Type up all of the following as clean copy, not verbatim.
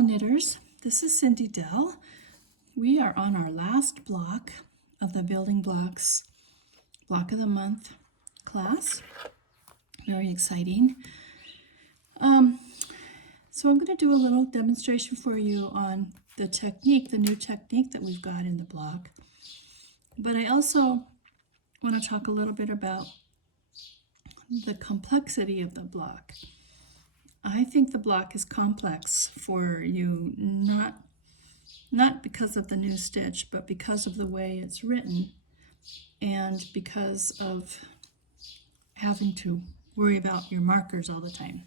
Hello knitters, this is Cindy Dell. We are on our last block of the Building Blocks Block of the Month class. Very exciting. So I'm going to do a little demonstration for you on the technique, the new technique that we've got in the block. But I also want to talk a little bit about the complexity of the block. I think the block is complex for you, not because of the new stitch, but because of the way it's written and because of having to worry about your markers all the time.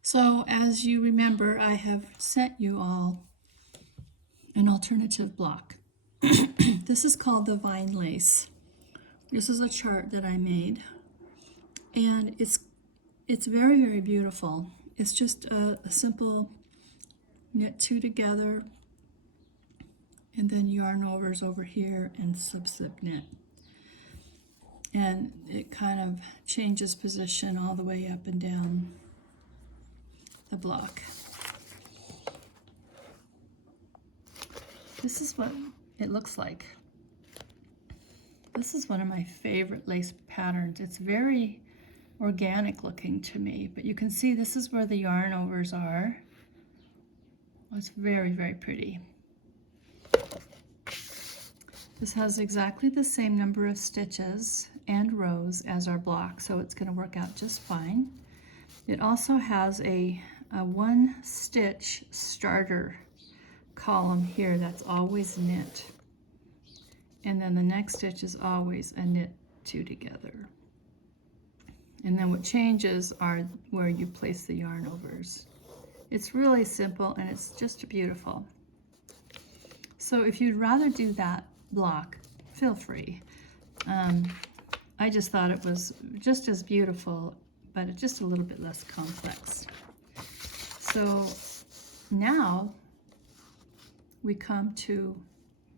So as you remember, I have sent you all an alternative block. This is called the Vine Lace. This is a chart that I made, and it's very, very beautiful. It's just a simple knit two together and then yarn overs over here and slip knit. And it kind of changes position all the way up and down the block. This is what it looks like. This is one of my favorite lace patterns. It's very organic looking to me, but you can see this is where the yarn overs are. It's very, very pretty. This has exactly the same number of stitches and rows as our block, so it's going to work out just fine. It also has a one stitch starter column here that's always knit, and then the next stitch is always a knit two together. And then what changes are where you place the yarn overs. It's really simple and it's just beautiful. So if you'd rather do that block, feel free. I just thought it was just as beautiful, but it's just a little bit less complex. So now we come to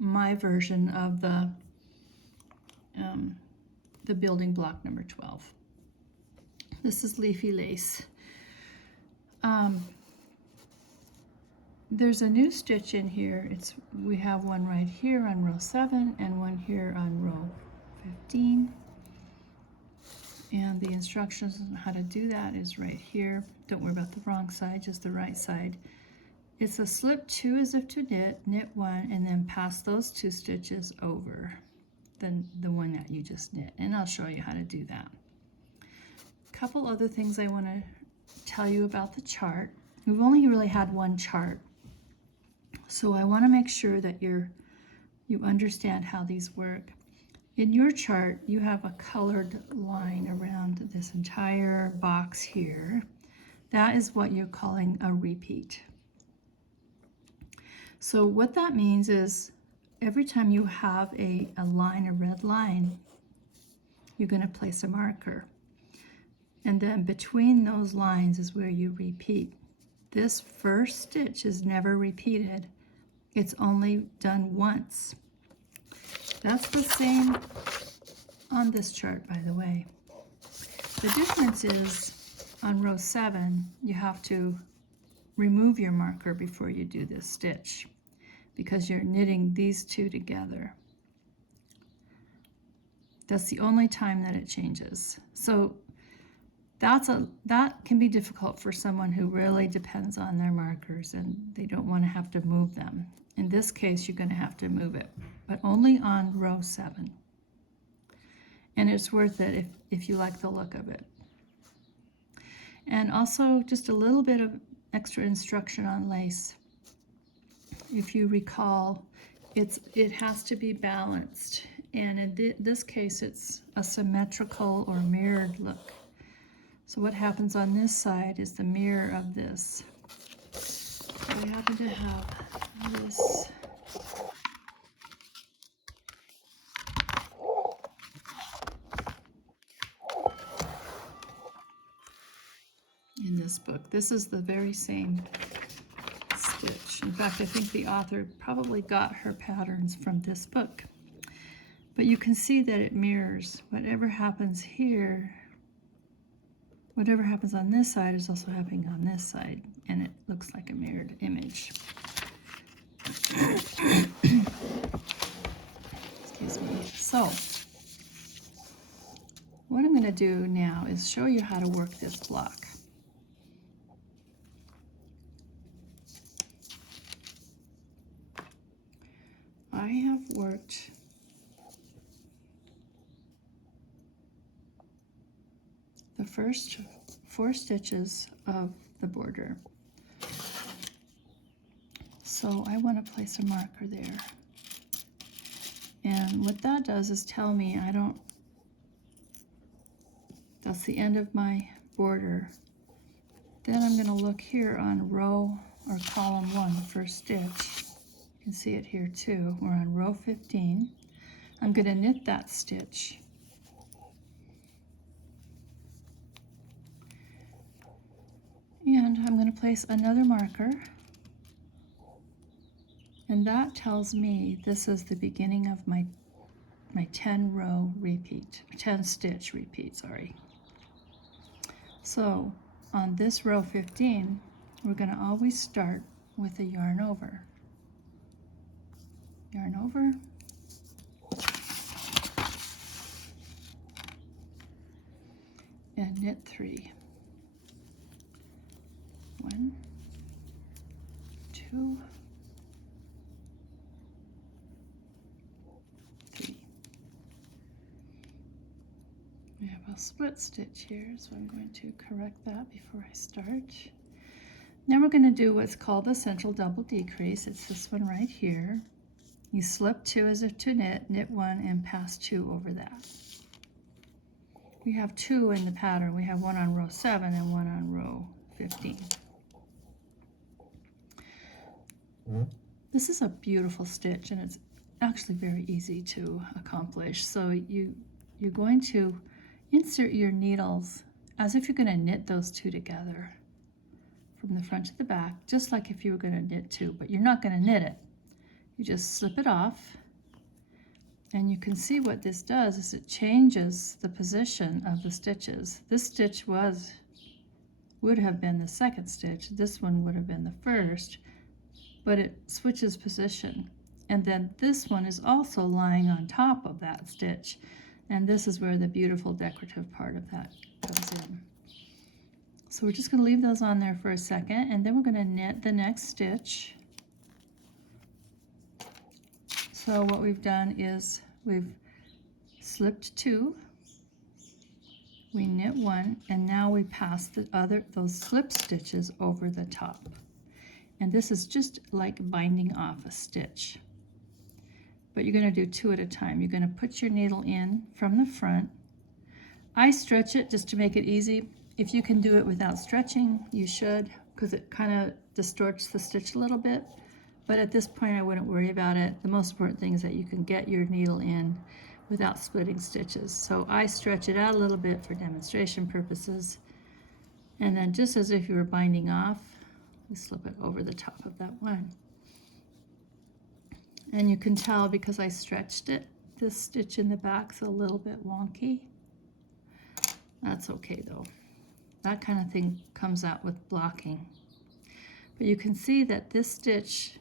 my version of the building block number 12. This is Leafy Lace. There's a new stitch in here. We have one right here on row 7 and one here on row 15. And the instructions on how to do that is right here. Don't worry about the wrong side, just the right side. It's a slip 2 as if to knit, knit 1, and then pass those 2 stitches over the one that you just knit. And I'll show you how to do that. A couple other things I want to tell you about the chart. We've only really had one chart, so I want to make sure that you understand how these work. In your chart, you have a colored line around this entire box here. That is what you're calling a repeat. So what that means is every time you have a line, a red line, you're going to place a marker. And then between those lines is where you repeat. This first stitch is never repeated. It's only done once. That's the same on this chart, by the way. The difference is on row 7, you have to remove your marker before you do this stitch because you're knitting these two together. That's the only time that it changes. So that can be difficult for someone who really depends on their markers and they don't want to have to move them. In this case, you're going to have to move it, but only on row 7. And it's worth it if you like the look of it. And also just a little bit of extra instruction on lace. If you recall, it has to be balanced. And in this case, it's a symmetrical or mirrored look. So what happens on this side is the mirror of this. So we happen to have this. In this book. This is the very same stitch. In fact, I think the author probably got her patterns from this book. But you can see that it mirrors whatever happens here. Whatever happens on this side is also happening on this side, and it looks like a mirror do now is show you how to work this block. I have worked the first 4 stitches of the border. So I want to place a marker there. And what that does is tell me that's the end of my border. Then I'm going to look here on row or column 1, the first stitch. You can see it here too. We're on row 15. I'm going to knit that stitch. And I'm going to place another marker. And that tells me this is the beginning of my 10 row repeat, 10 stitch repeat, sorry. So on this row 15, we're going to always start with a yarn over. Yarn over. And knit 3. 1, 2, 3. We have a split stitch here, so I'm going to correct that before I start. Now we're going to do what's called the central double decrease. It's this one right here. You slip 2 as if to knit, knit 1, and pass 2 over that. We have 2 in the pattern. We have 1 on row 7 and 1 on row 15. This is a beautiful stitch, and it's actually very easy to accomplish. So you're going to insert your needles as if you're going to knit those 2 together from the front to the back, just like if you were going to knit 2, but you're not going to knit it. You just slip it off, and you can see what this does is it changes the position of the stitches. This stitch would have been the second stitch. This one would have been the first, but it switches position. And then this one is also lying on top of that stitch. And this is where the beautiful decorative part of that comes in. So we're just going to leave those on there for a second, and then we're going to knit the next stitch. So what we've done is we've slipped 2, we knit 1, and now we pass those slip stitches over the top. And this is just like binding off a stitch. But you're going to do 2 at a time. You're going to put your needle in from the front. I stretch it just to make it easy. If you can do it without stretching, you should, because it kind of distorts the stitch a little bit. But at this point, I wouldn't worry about it. The most important thing is that you can get your needle in without splitting stitches. So I stretch it out a little bit for demonstration purposes. And then just as if you were binding off, we slip it over the top of that one. And you can tell because I stretched it, this stitch in the back's a little bit wonky. That's okay though. That kind of thing comes out with blocking. But you can see that this stitch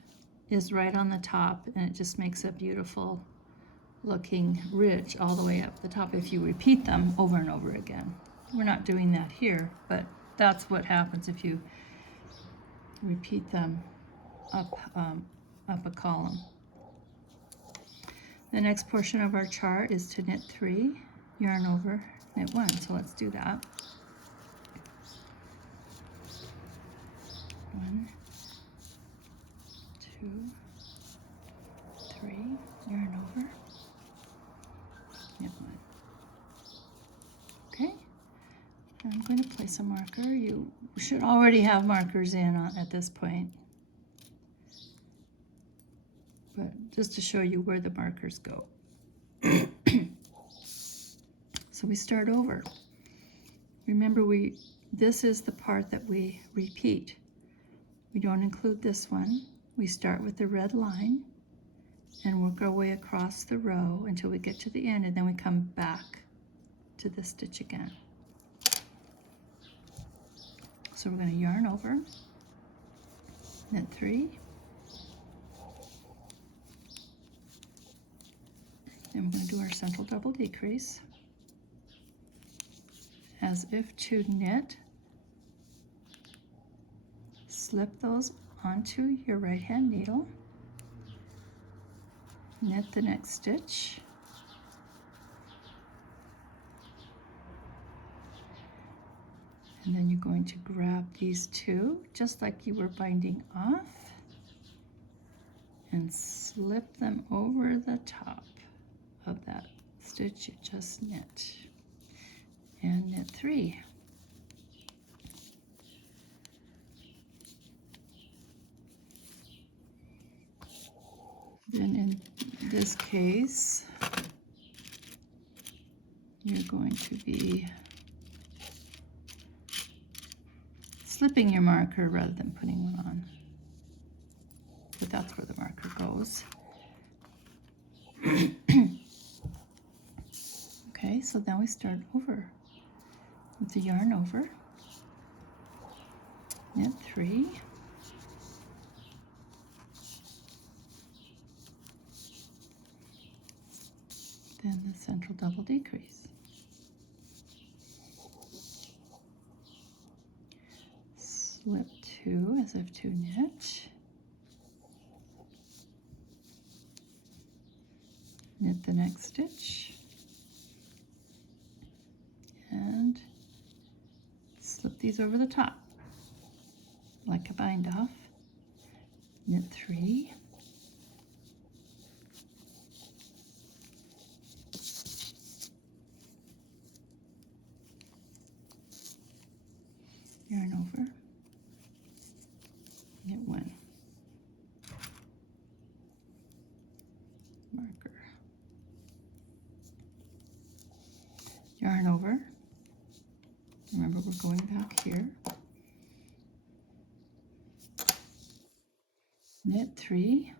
is right on the top, and it just makes a beautiful looking ridge all the way up the top if you repeat them over and over again. We're not doing that here, but that's what happens if you repeat them up a column. The next portion of our chart is to knit 3, yarn over, knit 1. So let's do that. 1, 2, 3, yarn over, knit 1. Okay, and I'm going to place a marker. You should already have markers in at this point, but just to show you where the markers go. So we start over. Remember, this is the part that we repeat. We don't include this one. We start with the red line and work our way across the row until we get to the end, and then we come back to the stitch again. So we're going to yarn over, knit 3, and we're going to do our central double decrease. as if to knit, slip those onto your right hand needle, knit the next stitch, and then you're going to grab these two just like you were binding off and slip them over the top of that stitch you just knit, and knit 3. Then in this case, you're going to be slipping your marker rather than putting one on, but that's where the marker goes. Okay, so now we start over with the yarn over, knit 3, then the central double decrease, slip 2 as if to knit, knit the next stitch, and slip these over the top like a bind off, knit 3, yarn over, knit 1, marker, yarn over, remember we're going back here, knit 3,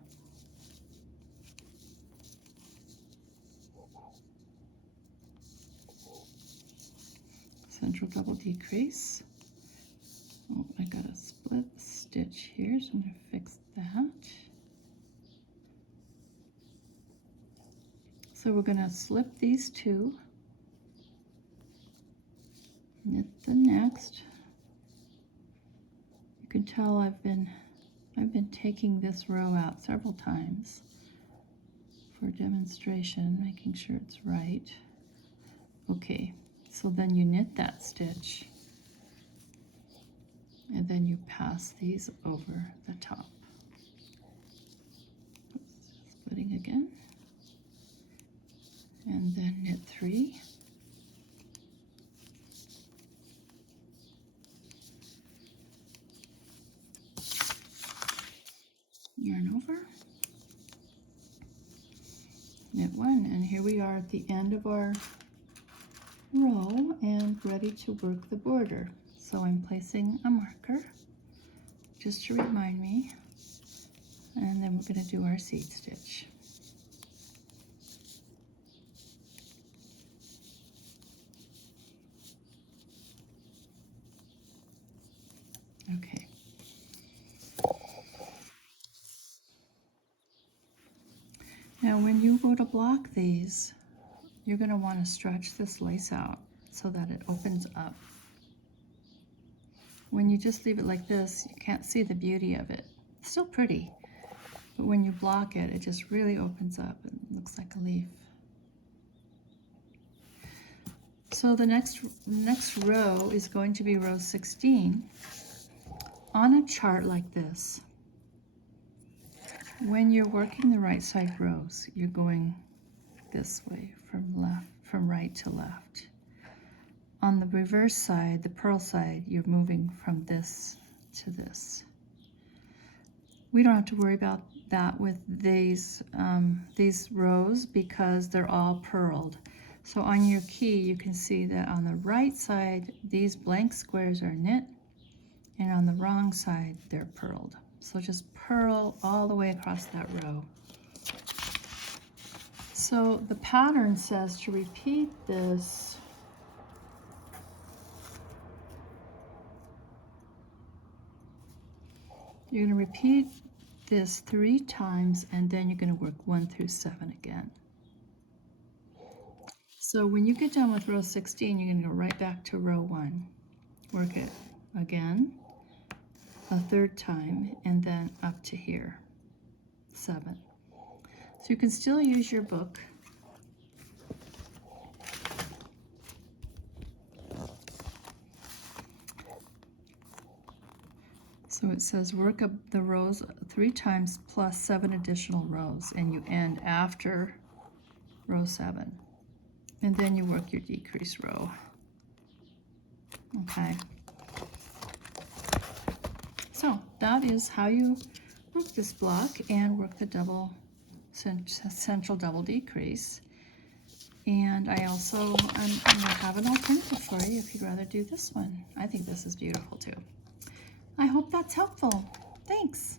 central double decrease. Oh, I got a split stitch here, so I'm going to fix that. So we're going to slip these two, knit the next. You can tell I've been taking this row out several times for demonstration, making sure it's right. Okay, so then you knit that stitch, and then you pass these over the top. Oops, splitting again. And then knit 3. Yarn over. Knit 1, and here we are at the end of our row and ready to work the border. So I'm placing a marker just to remind me, and then we're going to do our seed stitch. Okay. Now when you go to block these, you're going to want to stretch this lace out so that it opens up. When you just leave it like this, you can't see the beauty of it. It's still pretty, but when you block it, it just really opens up and looks like a leaf. So the next row is going to be row 16. On a chart like this, when you're working the right side rows, you're going this way from right to left. On the reverse side, the purl side, you're moving from this to this. We don't have to worry about that with these rows because they're all purled. So on your key, you can see that on the right side, these blank squares are knit, and on the wrong side, they're purled. So just purl all the way across that row. So the pattern says to repeat this you're going to repeat this 3 times, and then you're going to work 1 through 7 again. So when you get done with row 16, you're going to go right back to row 1. Work it again, a third time, and then up to here, 7. So you can still use your book. So it says work up the rows 3 times plus 7 additional rows, and you end after row 7. And then you work your decrease row. Okay. So that is how you work this block and work the central double decrease. And I also have an alternative for you if you'd rather do this one. I think this is beautiful too. I hope that's helpful. Thanks.